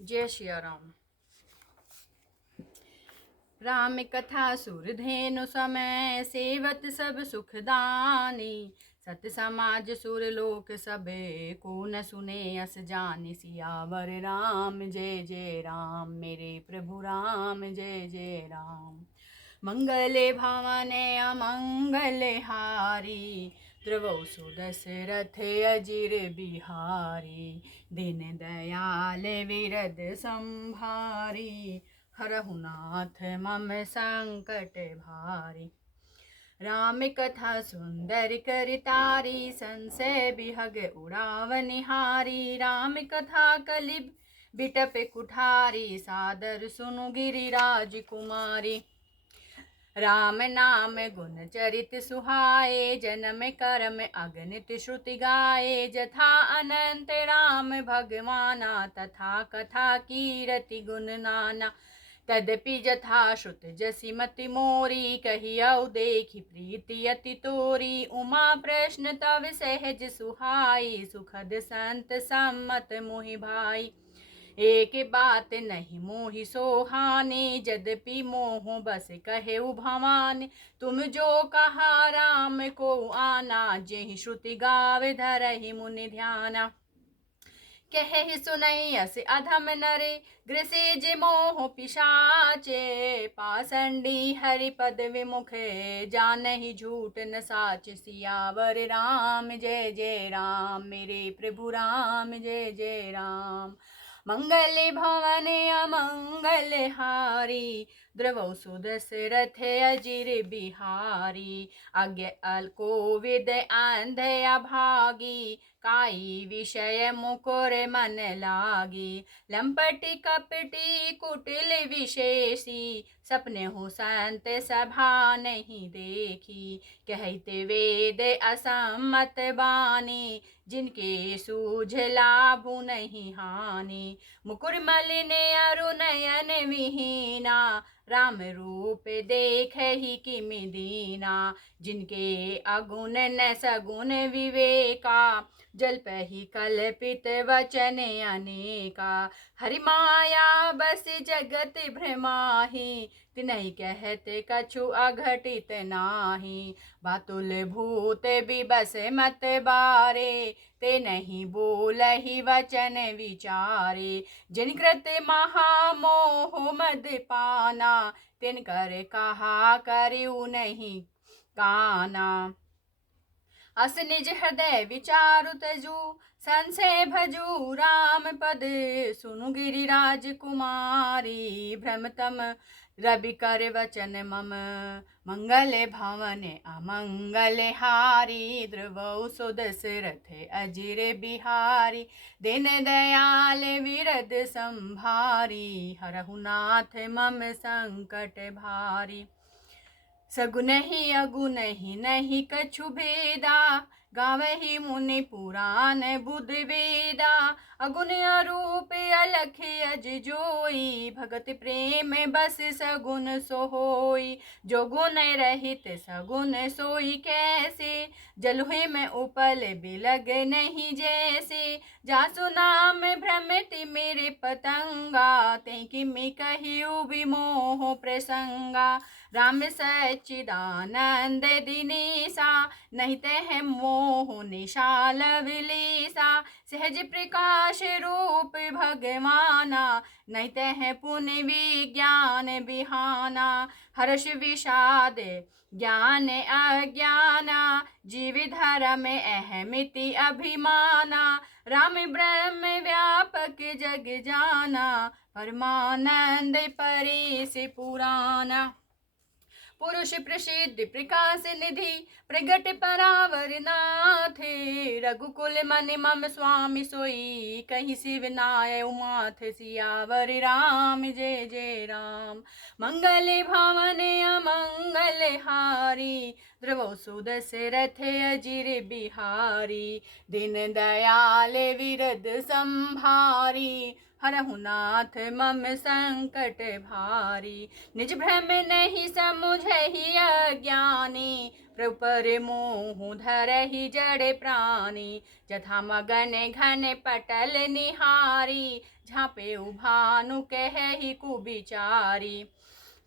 जय सिया राम। राम कथा सुरधेनु समय, सेवत सब सुखदानी। सत समाज सुर लोक सबे, को न सुने अस जानि। सियावर राम जय जय राम, मेरे प्रभु राम जय जय राम। मंगले भवने अमंगल हारी, द्रवौ सुदशरथ अजिर बिहारी। दीन दयाल विरद संभारी, हरहु नाथ मम संकट भारी। राम कथा सुंदर करितारी, संशय बिहग उड़ावनिहारी। राम कथा कलि बिटप कुठारी, सादर सुनु गिरिराज कुमारी। राम नाम गुण चरित सुहाए, जन्म कर्म अगणित श्रुति गाए। जथा अनंत राम भगवाना, तथा कथा कीरति गुण नाना। तदपि जथा श्रुत जसि मति मोरी, कहियौ देखि प्रीति अति तोरी। उमा प्रश्न तव सहज सुहाई, सुखद संत सम्मत मोहि भाई। एक बात नहीं मोहि सोहानी, यद्यपि मोह बस कहेउ भवानी। तुम जो कहा राम को आना, जेहि श्रुति गावे धरहि मुनि ध्याना। कहे सुनई अस अधम नरे, ग्रसे जे मोह पिशाचे। पाषंडी हरिपद विमुखे, जानहि झूठ न साच। सियावर राम जय जय राम, मेरे प्रभु राम जय जय राम। मंगल भवन अमंगल हारी, द्रवौ सुदशरथ अजिर बिहारी। अज्ञ अल कोविद अंध अभागी, काई विषय मुकुर मन लागी। लंपटी कपटी कुटिल विशेषी, सपने हो संत सभा नहीं देखी। कहते वेद असम्मत बानी, जिनके सूझ लाभु नहीं हानि। मुकुर मलिन अरु नयन विहीना, राम रूप देख ही किमि दीना। जिनके अगुण न सगुण विवेका, जल्पहि कल्पित वचन अनेका। हरि माया बस जगत भ्रमाहि, तिनहि कहते कछु अघटित नाही। बातुल भूत बिबस मत बारे, ते नहीं बोलहि वचन विचारे। जिन कृत महामोह मद पाना, तिनकर कहा करिउ नहीं काना। अस निज हृदय विचारु तजु, संशय भजु राम पद। सुनु गिरिराज कुमारी, भ्रमतम रवि कर वचन मम। मंगल भवन अमंगल हारी, द्रवौ सुदशरथ अजिर बिहारी। दीन दयाल विरद संभारी, हरहु नाथ मम संकट भारी। सगुन ही अगुन ही नहीं कछु भेदा, गावहि मुनि पुराण बुध वेदा। अगुण अरूप अलख अज जोई, भगत प्रेम बस सगुन सोहोई। जो गुण रहित सगुन सोई कैसे, जलुहि में उपल बिलग नहीं जैसे। जासु नाम भ्रमित मेरे पतंगा, ते किमि कहिउ विमोह प्रसंगा। राम सच्चिदानंद दिनेसा, नहीं तह मोह निशाल विलेसा। सहज प्रकाश रूप भगवाना, नहीं तह पुण्य विज्ञान बिहाना। हर्ष विषाद ज्ञान अज्ञाना, जीव धर्म अहमिति अभिमाना। राम ब्रह्म व्यापक जग जाना, परमानंद परेश पुराना। पुरुष प्रसिद्ध प्रकाश निधि, प्रगट परावर नाथे। रघुकुल मनि मम स्वामी सोई, कहि शिव नाय उमाथ। सियावर राम जय जय राम। मंगल भवन अमंगल हारी, ध्रुवौ सुदशरथ अजिर बिहारी, दीन दयाल विरद संभारी, हरहु नाथ मम संकट भारी। निज भ्रम नहीं समुझहि अज्ञानी, प्रभु पर मोह धरहि जड़ प्राणी। जथा मगन घन पटल निहारी, झाँपे भानु कहहि कुबिचारी।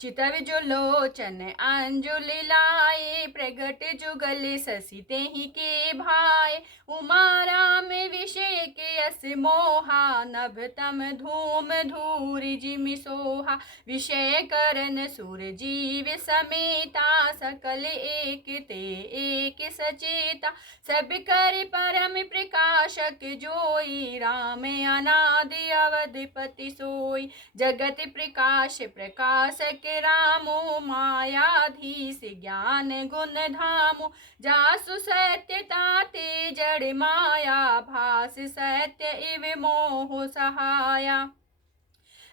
चितव जो लोचन अंजुलि लाए, प्रगट जुगल शशि तेहि के भाए। उमा राम विषय के अस मोहा, नभ तम धूम धूरि जिमि सोहा। विषय करन सुर जीव समेता, सकल एक ते एक सचेता। सब कर परम प्रकाशक जोई, राम अनादि अवधपति सोई। जगत प्रकाश प्रकाशक रामो, मायाधीश ज्ञान गुण धामो। जासु सत्यता ते जड़ माया, भास सत्य इव मोह सहाया।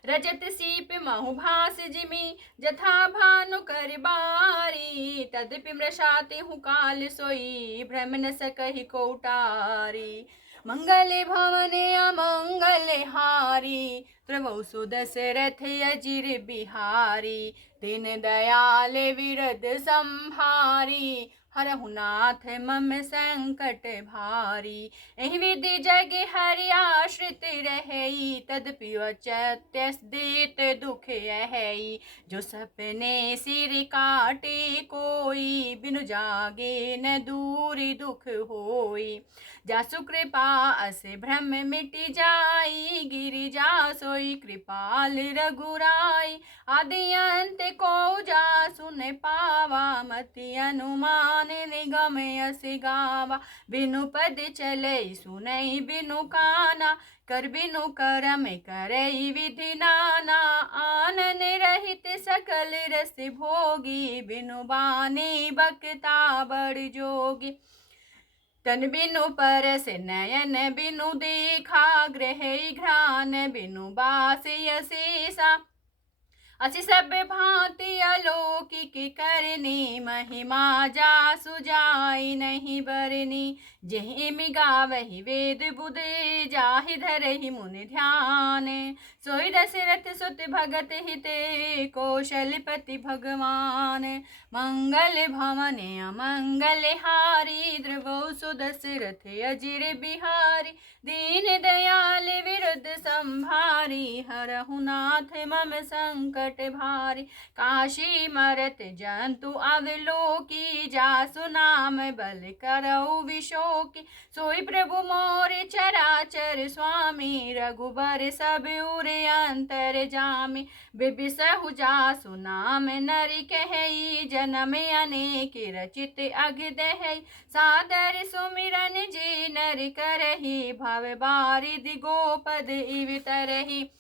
रजत सीप महु भास जिमि, जथा भानु कर बारी। तदपि मृषाति हूँ काल सोई, भ्रम न सकहि कोटारी। मंगल भवन अमंगल हारी, ध्रुवौ सुदशरथ अजिर बिहारी। दीन दयाल विरद संभारी, हरहु नाथ मम संकट भारी। एहि विधि जग हरि आश्रित रहई, तदपि अचत्यस देत दुख अहई। जो सपने सिर काटे कोई, बिनु जागे न दूरि दुख होई। जासु कृपा अस भ्रम मिट जाई, गिरिजा सोई कृपाल रघुराई। आदि अंत को जासु न पावा, मति अनुमान निगम अस गावा। बिनु पद चले सुनई बिनु काना, कर बिनु करम करई विधि नाना। आनन रहित सकल रस भोगी, बिनु बानी बक्ता बड़ जोगी। तन बिनु परस नयन बिनु देखा, ग्रहई घ्राण बिनु बास अशेषा। असि सब भांति अलौकिक करनी, महिमा जासु जाई नहीं बरनी। जेहि गावहि वेद बुध, जाहि धरहि मुनि ध्यान। सोई दशरथ सुत भगत हिते, कौशलपति भगवान। मंगल भवन अमंगल हारी, ध्रुवौ सुदशरथ अजिर बिहारी। दीन दयाल विरुद्ध संभारी, हरहु नाथ मम संकट भारी। काशी मरत जंतु अवलोकी, जासु नाम बल करौ विशोकी। सोई प्रभु मोर चराचर स्वामी, रघुबर सब उर अंतर जामी। बिबिसहु जासु नाम नरि कहई, जन्म अनेक रचित अघ दहई। सादर सुमिरन जे नर करही, भव बारिधि गोपद इव तरही।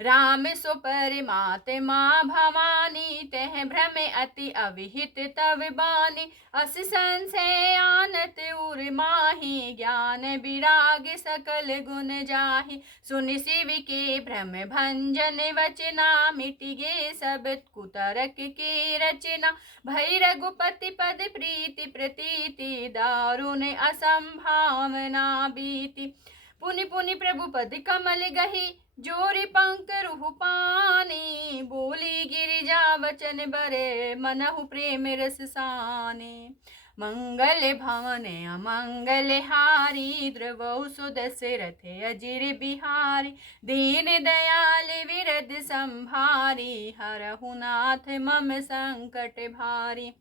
राम सो परमात्मा भवानी, तह भ्रम अति अविहित तव बानी। अस संशय आनत उर माही, ज्ञान विराग सकल गुण जाहि। सुनि शिव के भ्रम भंजन वचना, मिटि गे सब कुतरक के रचना। भई रघुपति पद प्रीति प्रतीति, दारुण असंभावना बीति। पुनि पुनि प्रभु पद कमल गही, जोरि पंख रुहु पानी। बोली गिरिजा वचन बरे, मनहु प्रेम रस सानी। मंगल भवन अमंगल हारी, ध्रुवौ सुदशरथ अजिर बिहारी। दीन दयाल विरद संभारी, हरहु नाथ मम संकट भारी।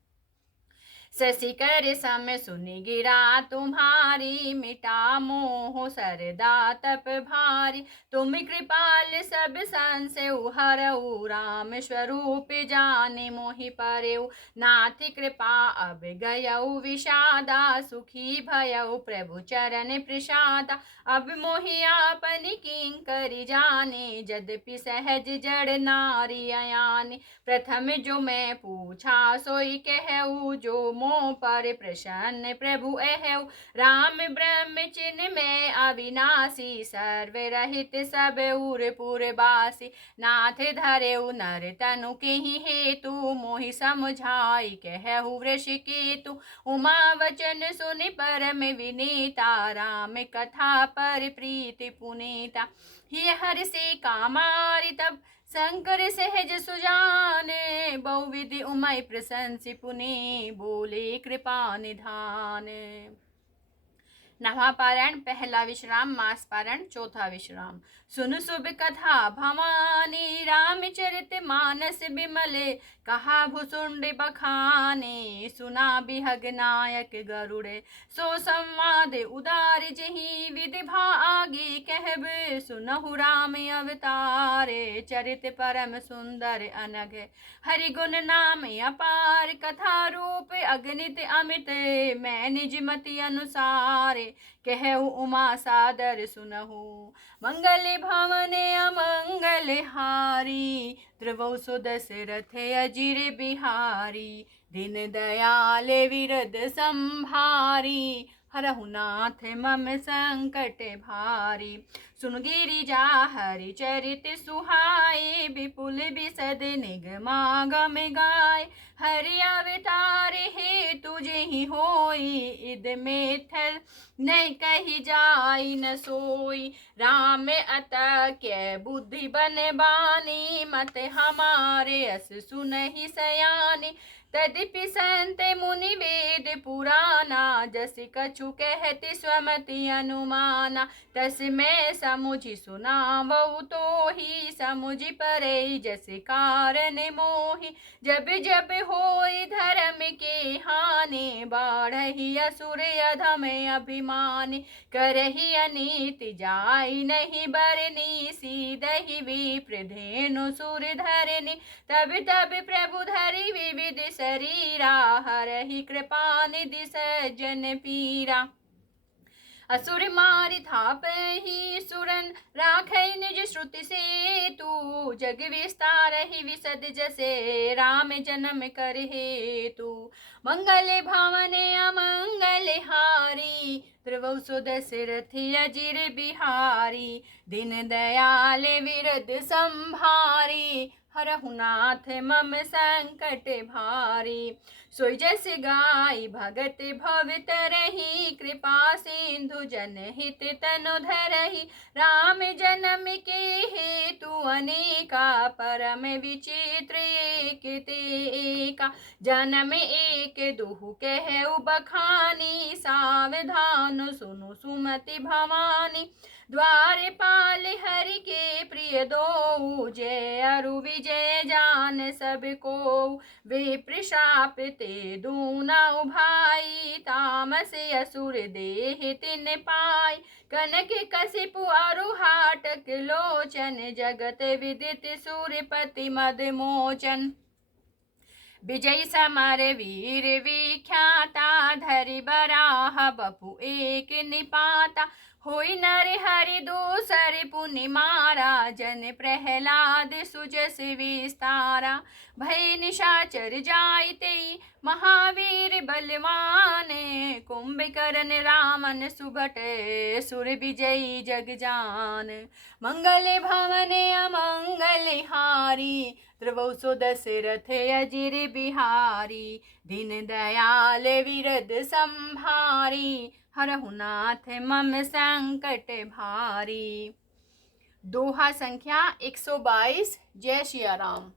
शशि कर सम सुनि गिरा तुम्हारी, मिटा मोह सरदा तप भारी। तुम कृपाल सब संशय हरऊ, राम स्वरूप जाने मोहि परऊ। नाथ कृपा अब गयऊ विषादा, सुखी भयऊ प्रभु चरण प्रसादा। अब मोहि आपन किंकरि जाने, यद्यपि सहज जड़ नारी अयाने। प्रथम जो मैं पूछा सोई कहऊ, जो मोह पर प्रसन्न प्रभु एहु। राम ब्रह्म चिन्ह में अविनाशी, सर्व रहित सब उर पुरवासी। नाथ धरेउ नर तनु केहि हेतु, मोहि समझाई कहु वृषकेतु। उमा वचन सुनि परम विनीता, राम कथा पर प्रीति पुनीता। हिय हर्षि कामारि तब शंकर सहज सुजाने, बहुविधि उमय प्रशंसि पुनि, बोले कृपा निधान। नवा पारायण पहला विश्राम, मास पारायण चौथा विश्राम। सुन शुभ कथा भवानी, रामचरित मानस बिमले। कहा भुसुंड बखाने, सुना बिहग नायक गरुड़े। सो संवाद उदार जही, विधि भागी कहब सुनहु राम अवतारे। चरित परम सुंदर अनघ, हरि गुण नाम अपार। कथा रूप अगणित अमित, मैं निज मति अनुसार। कहु उमा सादर सुनहु, मंगल भवन अमंगल हारी। त्रिभुवन सुदशरथ अजिर बिहारी, दीन दयाल विरद संभारी। हरहु नाथ मम संकट भारी। सुन गिरिजा हरि चरित सुहाए, विपुल बिसद निगमागम गाय। हरि अवतार हे तुझे ही होई, इद में थल नहीं कही जाई न सोई। राम अतक्य बुद्धि बन बानी, मत हमारे अस सुनहि सयानी। तदिपि संत मुनि वेद पुराना, जस कछु कहते स्वमति अनुमाना। तस मैं समुझि सुनावउ तोहि, समुझि परै जस कारण मोहि। जब जब होई धर्म के हानि, बाढ़हि असुर अधम अभिमानी। करहि अनीति जाई नहीं बरनी, सीदहि विप्र धेनु सुर धरनी। तब तब प्रभु धरि विविध शरीरा, हरहि कृपा निधि सज्जन पीरा। असुर मारि थापहि सुरन, राखै निज श्रुति सेतु। जग विस्तारहि विशद जसे, राम जन्म कर हेतु। मंगल भवन अमंगल हारी, त्रिभुवन सुदशरथ अजिर बिहारी। दीन दयाल विरद संभारी, हरहु नाथ मम संकट भारी। सोई जस गाई भगत भव तरहि, कृपा सिंधु जनहित तनु धरहि। राम जन्म के हेतु अनेका, परम विचित्र एक ते एका। जन्म एक दुहु कहु बखानी, सावधान सुनु सुमति भवानी। द्वारपाल हरि के प्रिय दो, जय अरु विजय जान सब को। विप्र शाप ते दूना उभाई, तामस असुर देह तिन पाई। कनक कसिपु अरु हाटक लोचन, जगत विदित सूरपति मद मोचन। विजय समर वीर विख्याता, धरि बराह बपु एक निपाता। होई नर हरि दूसर पुनि मारा, जन प्रहलाद सुजस विस्तारा। भय निशाचर जाइते महावीर बलवाने, कुंभकर्ण रामन सुभट सुर विजयी जग जान। मंगल भवन अमंगल हारी, त्रिभुवन सुदशरथ अजिर बिहारी। दीन दयाल विरद संभारी, हरहु नाथ मम संकट भारी। दोहा संख्या 122। जय सिया राम।